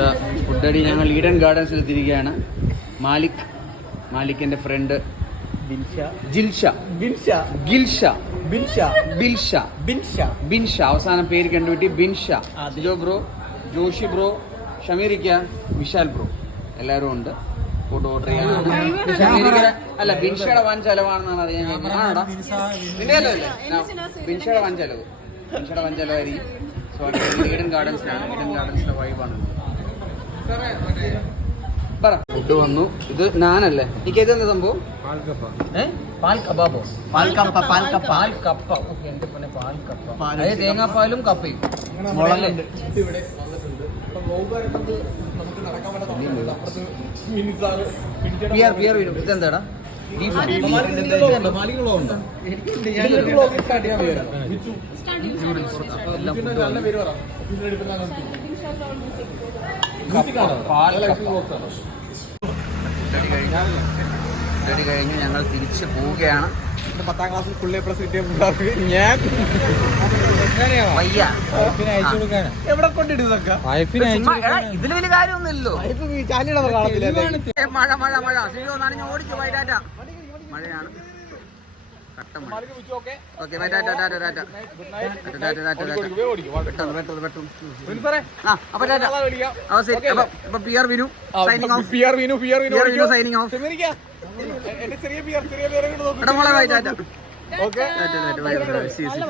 ഇതാ ഫുഡടി ഞങ്ങൾ ഈഡൻ ഗാർഡൻസിൽ എത്തിയിരിക്കുകയാണ് മാലിക് മാലിക്കിന്റെ ഫ്രണ്ട് ബിൻഷ. അവസാനം പേര് കണ്ടുപിട്ടി ബിൻഷ. അതിലോ ബ്രോ ജോഷി ബ്രോ ഷമീറിക്ക വിശാൽ ബ്രോ. എല്ലാവരും ഉണ്ട്. ഫുഡ് ഓർഡർ ചെയ്യാൻ അല്ല ബിൻഷയുടെ വൻ ചെലവാണെന്നാണ് അറിയാൻ ആണോടാ? നിന്റെ ബിൻഷയുടെ വൻ ചെലവ് ബിൻഷയുടെ വൻ ചെലവായിരിക്കും സോ ഈഡൻ ഗാർഡൻസിലാണ് ഈഡൻ ഗാർഡൻസിന്റെ വൈബാണ് പറ ഫുഡ് വന്നു. ഇത് നാനല്ലേ? എനിക്ക് ഇതെന്താ സംഭവം? ഏ? പാൽ കബാബോ. പാൽക്കപ്പ പാൽക്കപ്പ പാൽ കപ്പ. ഓക്കെ എന്റെ പിന്നെ പാൽ കപ്പ. പാൽ അതായത് തേങ്ങാപ്പാലും കപ്പയും. മുളകല്ലേ പിയർ പിയർ വരും. ഇതെന്താടാ? കഴിഞ്ഞ് ഞങ്ങൾ തിരിച്ചു പോവുകയാണ്. പത്താം ക്ലാസ്സിൽ ഫുൾ എ പ്ലസ് കിട്ടിയ പിള്ളേർക്ക് ഞാൻ എവിടെ കൊണ്ടിടും ഇതൊക്കെ? വലിയ കാര്യമൊന്നുമില്ലല്ലോ. മഴ മഴ മഴ. നനഞ്ഞ് ഓടിച്ചു വൈകാറ്റ മഴയാണ്. ഓക്കെ പെട്ടെന്ന് പെട്ടെന്ന് പെട്ടെന്ന് അപ്പൊ P R Vinu signing off P R Vinu P R Vinu signing off എടാ മോളെ bye tata okay tata tata bye C C